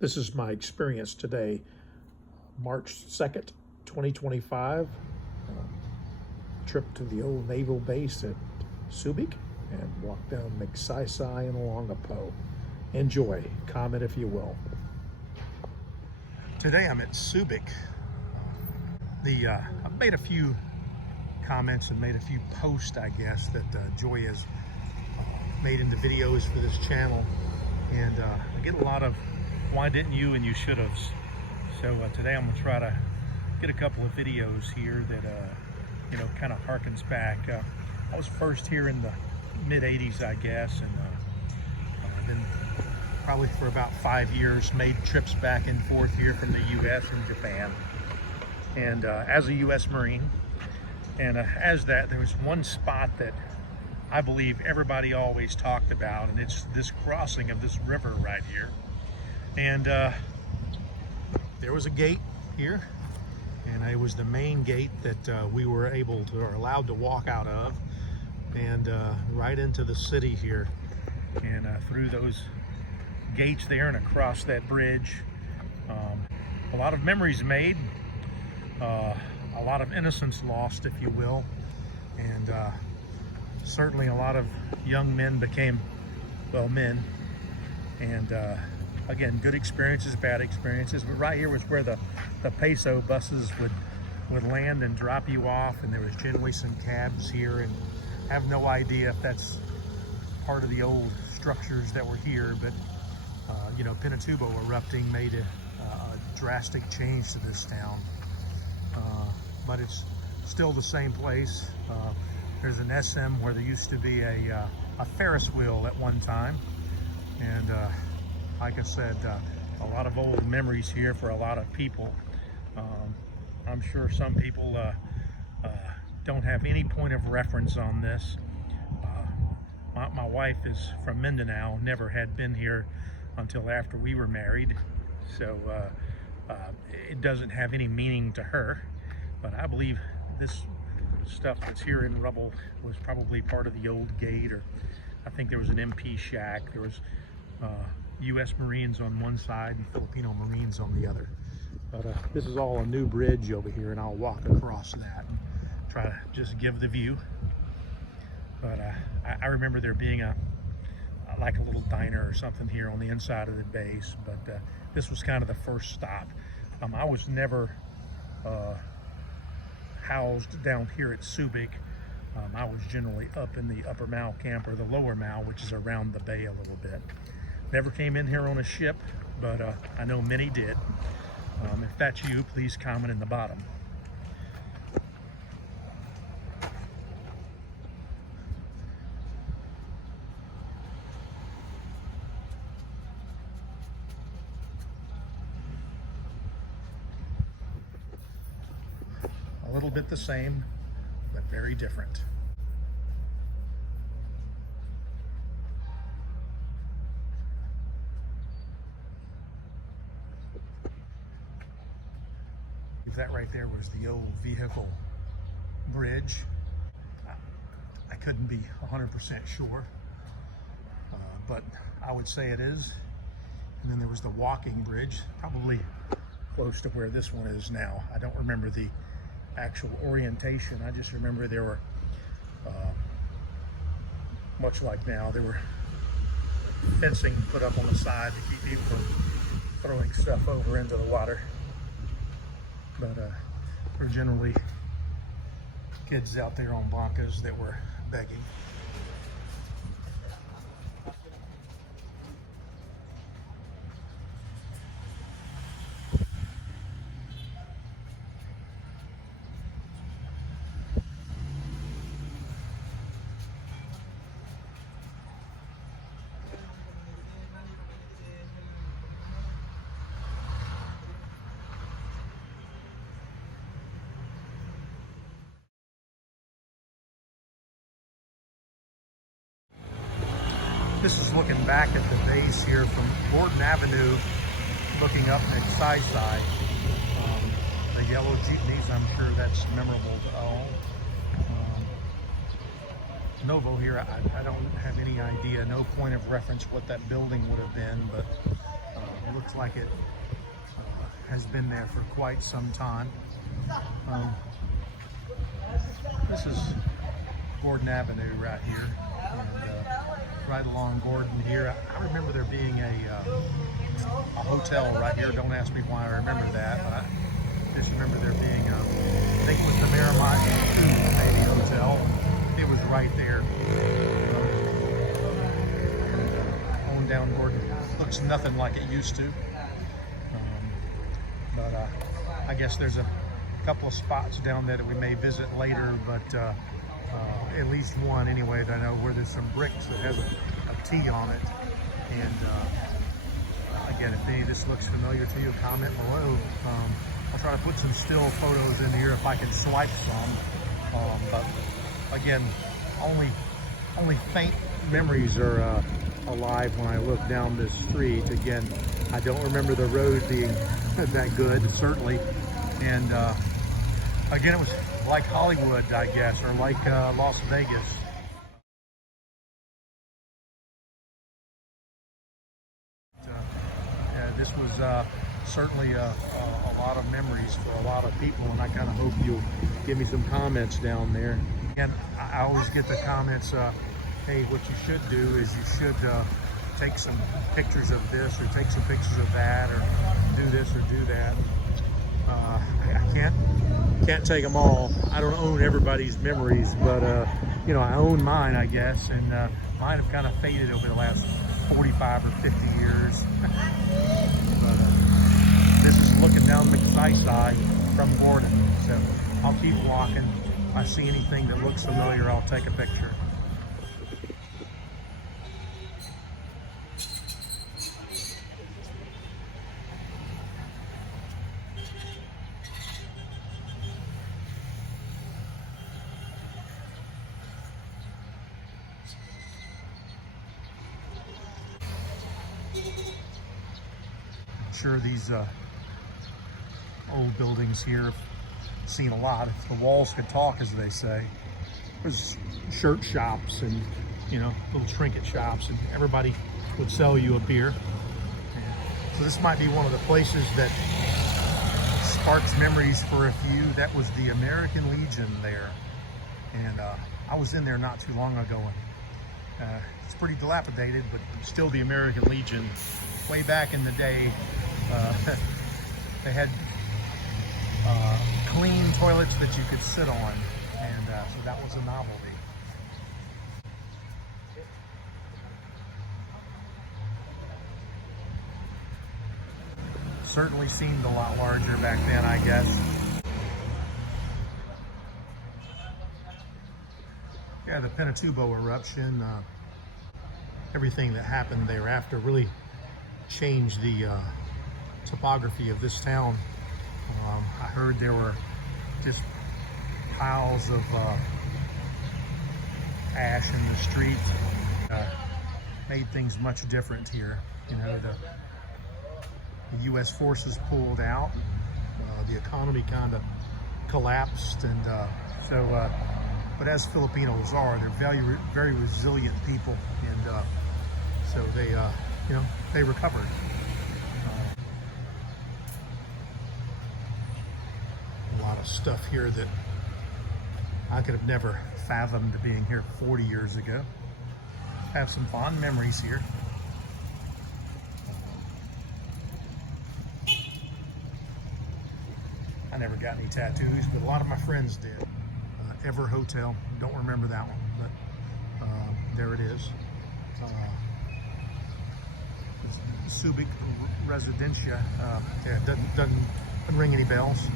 This is my experience today, March 2nd, 2025. Trip to the old naval base at Subic and walk down McSai and Olongapo. Enjoy. Comment if you will. Today I'm at Subic. I've made a few comments and made a few posts, I guess, that Joy has made into videos for this channel. And I get a lot of why didn't you and you should have. So today I'm gonna try to get a couple of videos here that kind of harkens back. I was first here in the mid 80s, I guess, and then probably for about 5 years made trips back and forth here from the US and Japan, and as a US Marine. And as that, there was one spot that I believe everybody always talked about, and it's this crossing of this river right here. And there was a gate here, and it was the main gate that we were able to, or allowed to walk out of, and right into the city here, and through those gates there and across that bridge. A lot of memories made, a lot of innocence lost, if you will, and certainly a lot of young men became, well, men. And again, good experiences, bad experiences. But right here was where the peso buses would land and drop you off, and there was generally some cabs here, and I have no idea if that's part of the old structures that were here, but Pinatubo erupting made a drastic change to this town. But it's still the same place. There's an SM where there used to be a Ferris wheel at one time, and like I said, a lot of old memories here for a lot of people. I'm sure some people don't have any point of reference on this. My wife is from Mindanao, never had been here until after we were married, so it doesn't have any meaning to her. But I believe this stuff that's here in rubble was probably part of the old gate, or I think there was an MP shack. There was US Marines on one side and Filipino Marines on the other. But this is all a new bridge over here, and I'll walk across that and try to just give the view. But I remember there being like a little diner or something here on the inside of the base, but this was kind of the first stop. I was never housed down here at Subic. I was generally up in the upper Mao camp, or the lower Mao, which is around the bay a little bit. Never came in here on a ship, but I know many did. If that's you, please comment in the bottom. A little bit the same, but very different. That right there was the old vehicle bridge. I couldn't be 100% sure, but I would say it is. And then there was the walking bridge, probably close to where this one is now. I don't remember the actual orientation. I just remember there were, much like now, there were fencing put up on the side to keep people from throwing stuff over into the water. But there were generally kids out there on blancas that were begging. This is looking back at the base here from Gordon Avenue, looking up McSai. The yellow jeepneys, I'm sure that's memorable to all. Novo here, I don't have any idea, no point of reference what that building would have been, but looks like it has been there for quite some time. This is Gordon Avenue right here, and right along Gordon here. I remember there being a hotel right here. Don't ask me why I remember that, but I just remember there being I think it was the Miramont maybe hotel. It was right there. Going down Gordon looks nothing like it used to. But I guess there's a couple of spots down there that we may visit later, but at least one anyway that I know, where there's some bricks that has a T on it. And again, if any of this looks familiar to you, comment below. I'll try to put some still photos in here if I can swipe some. But again, only faint memories are alive when I look down this street. Again, I don't remember the road being that good, certainly. And again, it was like Hollywood, I guess, or like Las Vegas. This was certainly a lot of memories for a lot of people, and I kind of hope you'll give me some comments down there. And I always get the comments, hey, what you should do is you should take some pictures of this, or take some pictures of that, or do this or do that. I can't take them all. I don't own everybody's memories, but you know, I own mine, I guess, and mine have kind of faded over the last 45 or 50 years. But this is looking down McSci side from Gordon, so I'll keep walking. If I see anything that looks familiar, I'll take a picture. Sure, these old buildings here have seen a lot. If the walls could talk, as they say. There's shirt shops and, you know, little trinket shops, and everybody would sell you a beer. So this might be one of the places that sparks memories for a few. That was the American Legion there, and I was in there not too long ago, and it's pretty dilapidated, but still the American Legion. Way back in the day, they had clean toilets that you could sit on, and so that was a novelty. Certainly seemed a lot larger back then, I guess. Yeah, the Pinatubo eruption, everything that happened thereafter really changed the topography of this town. I heard there were just piles of ash in the street. Made things much different here. You know, the U.S. forces pulled out. The economy kind of collapsed, and but as Filipinos are, they're very resilient people, and so they you know, they recovered. A lot of stuff here that I could have never fathomed being here 40 years ago. Have some fond memories here. I never got any tattoos, but a lot of my friends did. Ever Hotel, don't remember that one, but there it is. Subic Residencia, yeah, doesn't ring any bells.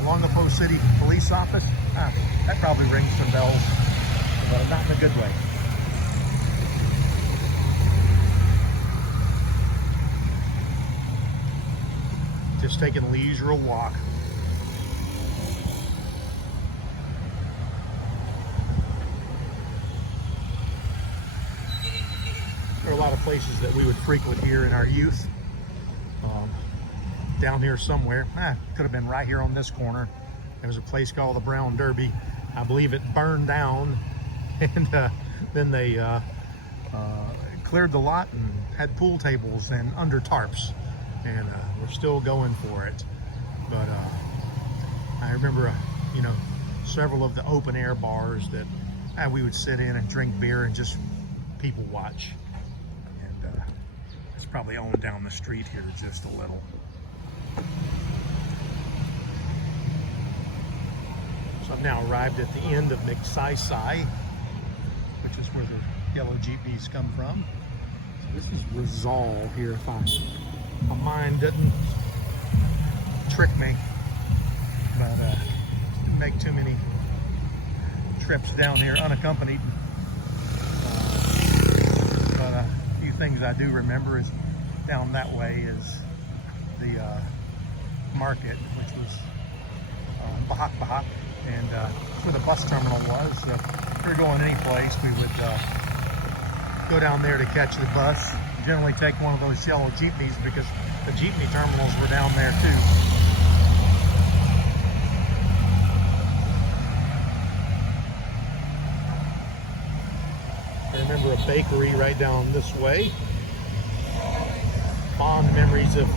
Olongapo City Police Office, that probably rings some bells, but not in a good way. Just taking a leisurely walk. There are a lot of places that we would frequent here in our youth. Down here somewhere, could have been right here on this corner. There was a place called the Brown Derby. I believe it burned down, and then they cleared the lot and had pool tables and under tarps, and we're still going for it. But I remember, you know, several of the open air bars that we would sit in and drink beer and just people watch. And it's probably on down the street here just a little. So I've now arrived at the end of Magsaysay, which is where the yellow jeepneys come from. So this is Rizal here, if my mind doesn't trick me. But didn't make too many trips down here unaccompanied. But a few things I do remember is down that way is the market, which was Bahak Bahak, and where the bus terminal was. If we were going any place, we would go down there to catch the bus. Generally take one of those yellow jeepneys because the jeepney terminals were down there too. I remember a bakery right down this way. Fond memories of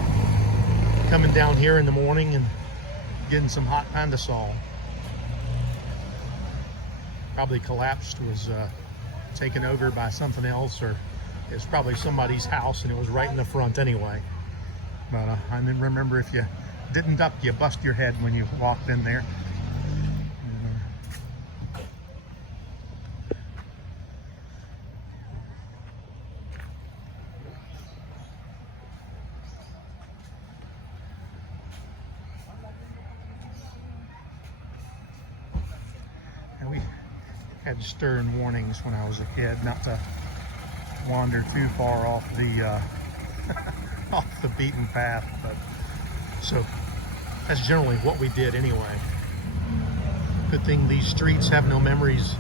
coming down here in the morning and getting some hot pandesal. Probably collapsed, was taken over by something else, or it's probably somebody's house and it was right in the front anyway. But I remember if you didn't duck, you bust your head when you walked in there. And we had stern warnings when I was a kid not to wander too far off the off the beaten path, but so that's generally what we did anyway. Good thing these streets have no memories.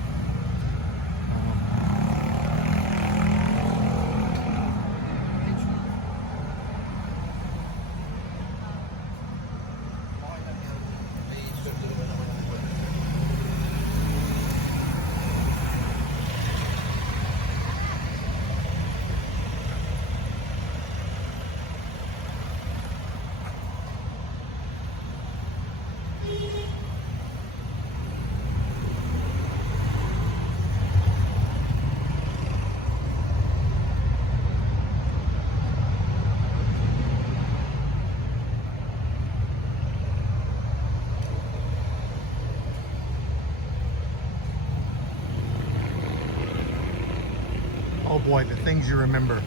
Oh boy, the things you remember.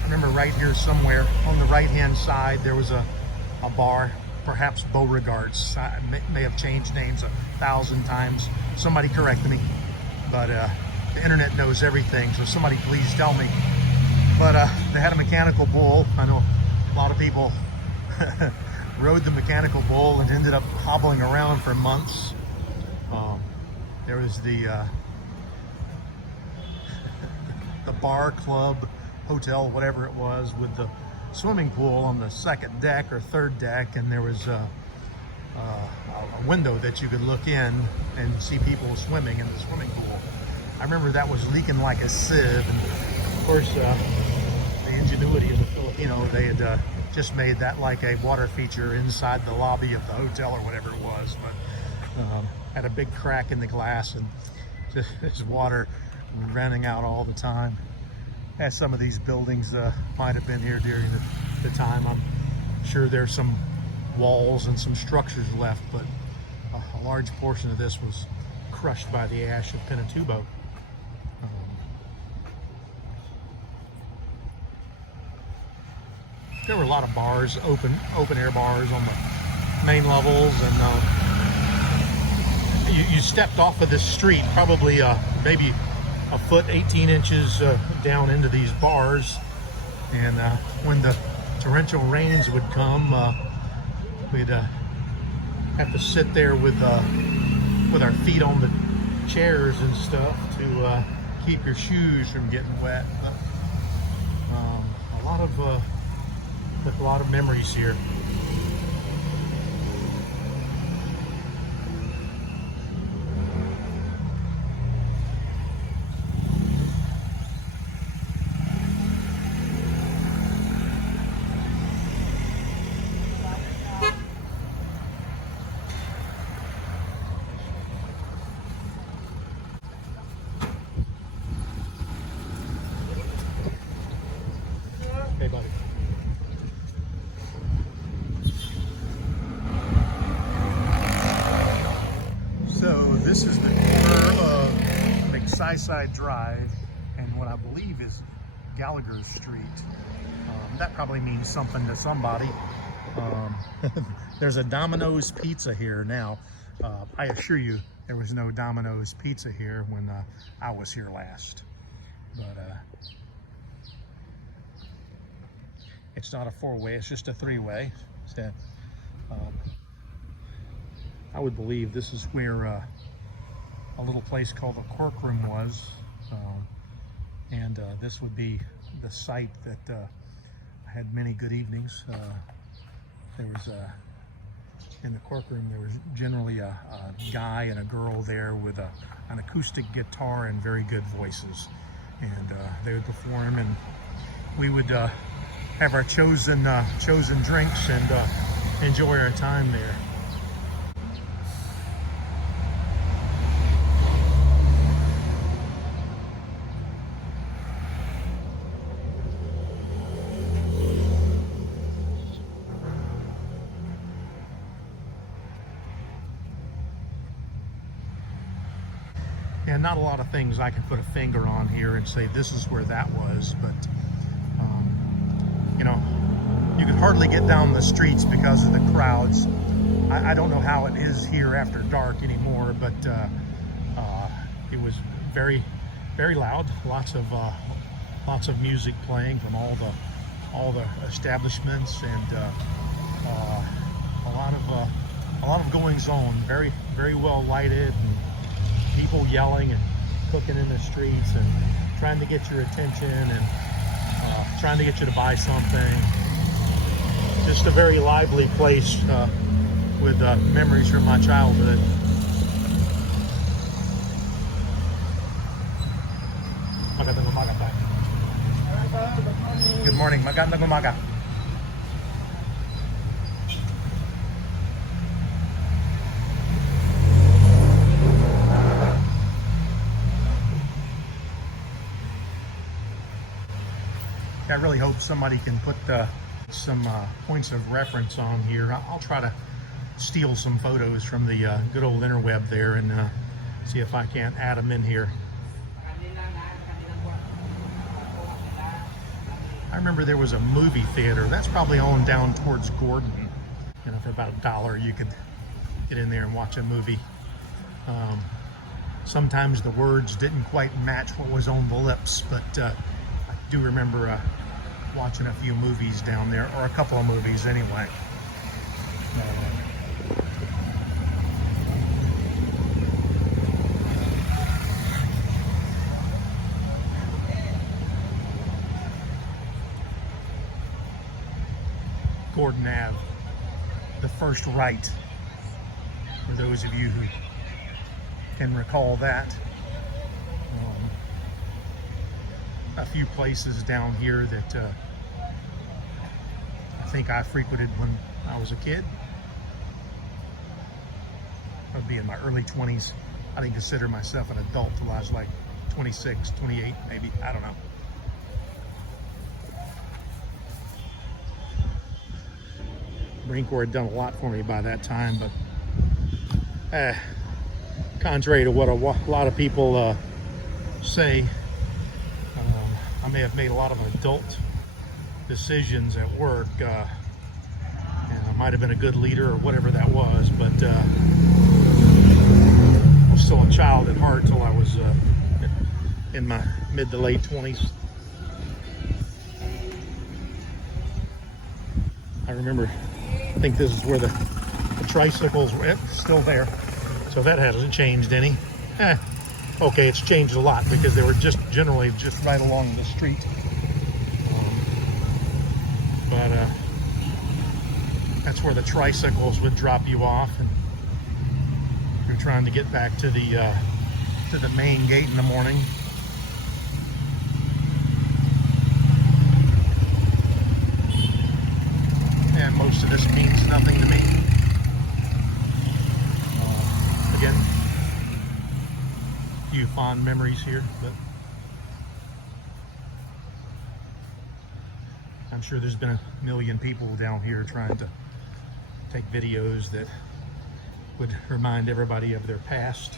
I remember right here somewhere on the right-hand side, there was a bar, perhaps Beauregard's. I may have changed names 1,000 times. Somebody correct me. But the internet knows everything, so somebody please tell me. But they had a mechanical bull. I know a lot of people rode the mechanical bull and ended up hobbling around for months. There was the bar, club, hotel, whatever it was, with the swimming pool on the second deck or third deck, and there was a window that you could look in and see people swimming in the swimming pool. I remember that was leaking like a sieve, and of course the ingenuity of the Filipino, they had just made that like a water feature inside the lobby of the hotel or whatever it was, but had a big crack in the glass and just water running out all the time. As some of these buildings might have been here during the time. I'm sure there's some walls and some structures left, but a large portion of this was crushed by the ash of Pinatubo. There were a lot of bars, open air bars on the main levels, and you stepped off of this street, probably maybe a foot, 18 inches down into these bars, and when the torrential rains would come, we'd have to sit there with our feet on the chairs and stuff to keep your shoes from getting wet. A lot of memories here. Hey, buddy. So this is the corner of McSyside Drive and what I believe is Gallagher Street. That probably means something to somebody. There's a Domino's Pizza here now. I assure you there was no Domino's Pizza here when I was here last. But it's not a four-way, it's just a three-way. So, I would believe this is where a little place called the Corkroom was. And this would be the site that I had many good evenings. There was in the Corkroom, there was generally a guy and a girl there with an acoustic guitar and very good voices. And they would perform, and we would have our chosen drinks and enjoy our time there. And not a lot of things I can put a finger on here and say this is where that was, but you know, you could hardly get down the streets because of the crowds. I don't know how it is here after dark anymore, but it was very, very loud. Lots of music playing from all the establishments, and a lot of goings on. Very, very well lighted, and people yelling and cooking in the streets and trying to get your attention and trying to get you to buy something. Just a very lively place with memories from my childhood. Magandang umaga pa. Good morning. Magandang umaga. I really hope somebody can put some points of reference on here. I'll try to steal some photos from the good old interweb there and see if I can't add them in here. I remember there was a movie theater. That's probably on down towards Gordon. You know, for about $1 you could get in there and watch a movie. Sometimes the words didn't quite match what was on the lips, but I do remember watching a few movies down there, or a couple of movies anyway. Gordon Ave, the first right, for those of you who can recall that. A few places down here that I think I frequented when I was a kid. I'd be in my early 20s. I didn't consider myself an adult till I was like 26, 28, maybe. I don't know. Marine Corps had done a lot for me by that time, but contrary to what a lot of people say, I may have made a lot of adult decisions at work, and I might have been a good leader or whatever that was, but I was still a child at heart till I was in my mid to late 20s. I remember, I think this is where the tricycles were still there, so that hasn't changed any. Okay, it's changed a lot because they were just generally just right along the street. But that's where the tricycles would drop you off, and you're trying to get back to the main gate in the morning. And most of this means nothing to me. Again, few fond memories here, but I'm sure there's been a million people down here trying to take videos that would remind everybody of their past.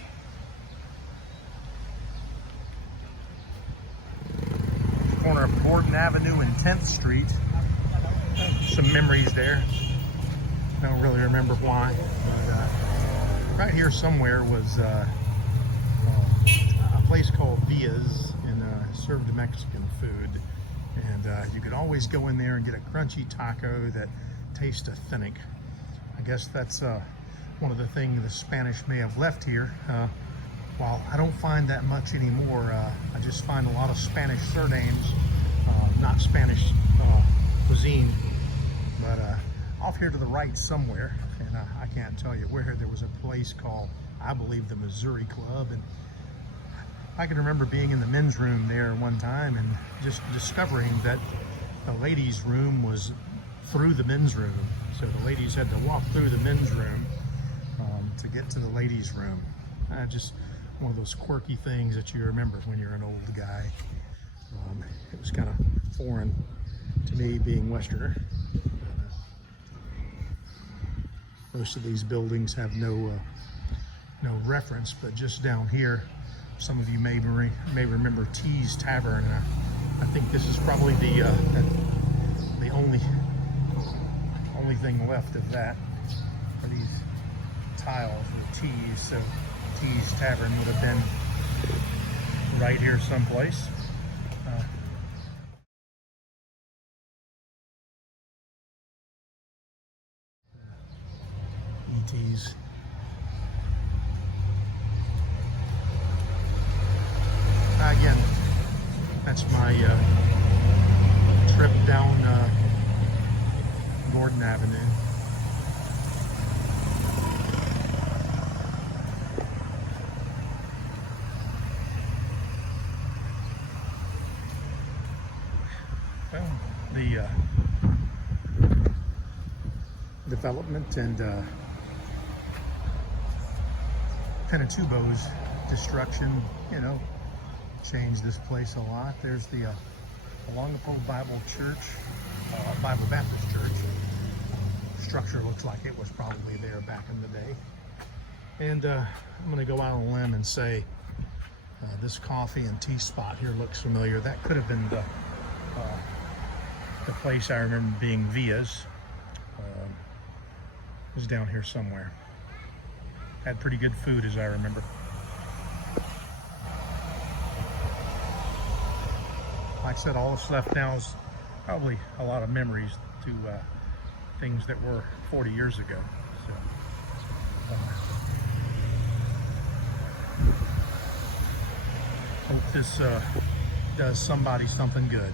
Corner of Gordon Avenue and 10th Street. Some memories there. I don't really remember why, but right here somewhere was a place called Via's, and served Mexican food. And you could always go in there and get a crunchy taco that tastes authentic. I guess that's one of the things the Spanish may have left here. While I don't find that much anymore, I just find a lot of Spanish surnames, not Spanish cuisine. But off here to the right somewhere, and I can't tell you where, there was a place called, I believe, the Missouri Club. And I can remember being in the men's room there one time and just discovering that the ladies' room was through the men's room. So the ladies had to walk through the men's room to get to the ladies' room. Just one of those quirky things that you remember when you're an old guy. It was kind of foreign to me, being Westerner. Most of these buildings have no reference, but just down here, some of you may remember T's Tavern. I think this is probably the only thing left of that. Are these tiles with T's? So T's Tavern would have been right here someplace. ET's. Again, that's my trip down Gordon Avenue. Well, the development and Pinatubo's destruction, you know, changed this place a lot. There's the Olongapo Bible Church, Bible Baptist Church. Structure looks like it was probably there back in the day. And I'm going to go out on a limb and say this coffee and tea spot here looks familiar. That could have been the place I remember being Via's. It was down here somewhere. Had pretty good food, as I remember. Like I said, all that's left now is probably a lot of memories to things that were 40 years ago. So, hope this does somebody something good.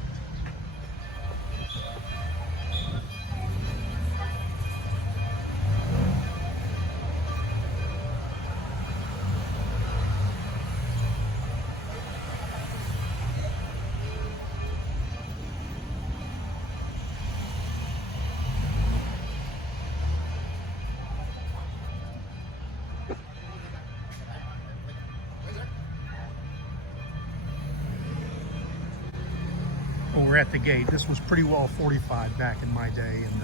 Well, we're at the gate. This was pretty well fortified back in my day, and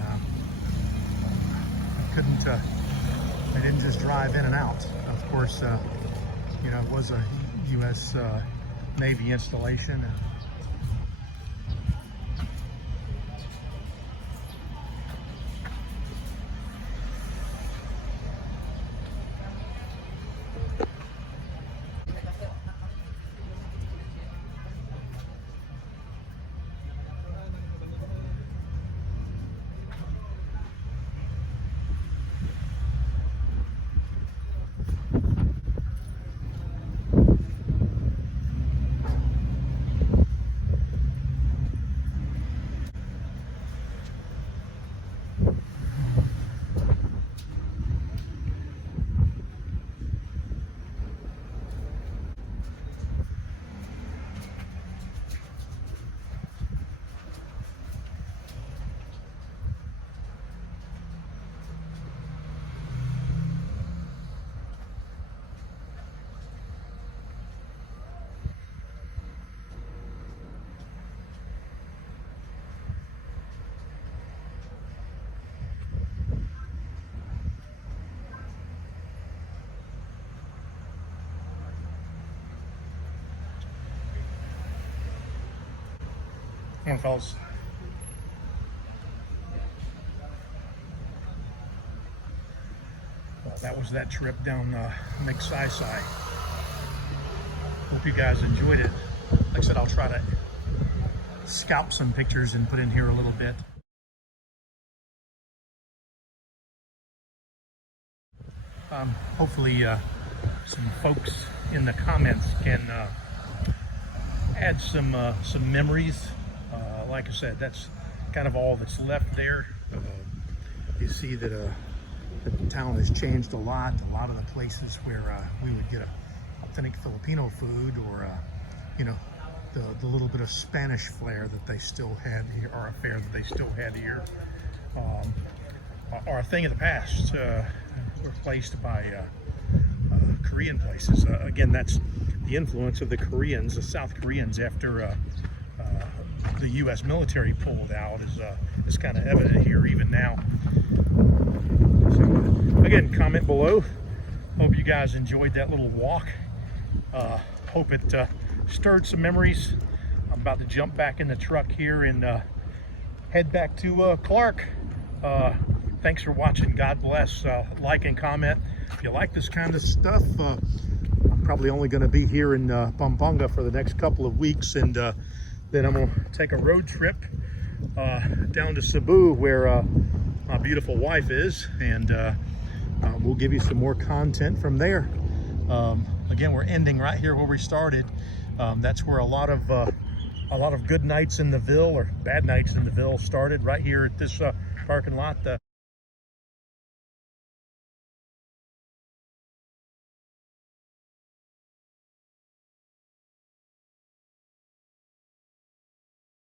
I didn't just drive in and out. Of course, you know, it was a U.S. Navy installation. And Come on, fellas. Well, that was that trip down McSai. Hope you guys enjoyed it. Like I said, I'll try to scalp some pictures and put in here a little bit. Hopefully some folks in the comments can add some memories. Like I said, that's kind of all that's left there. You see that the town has changed a lot. A lot of the places where we would get authentic Filipino food, or you know, the little bit of Spanish flair that they still had here, or a fare that they still had here, are a thing of the past, replaced by Korean places. Again, that's the influence of the Koreans, the South Koreans, after the U.S. military pulled out, is kind of evident here even now. So, again, comment below. Hope you guys enjoyed that little walk. Hope it stirred some memories. I'm about to jump back in the truck here and head back to Clark. Thanks for watching. God bless. Like and comment. If you like this kind of stuff, I'm probably only going to be here in Pampanga for the next couple of weeks, and then I'm going to take a road trip down to Cebu, where my beautiful wife is, and we'll give you some more content from there. Again, we're ending right here where we started. That's where a lot of good nights in the Ville, or bad nights in the Ville, started, right here at this parking lot.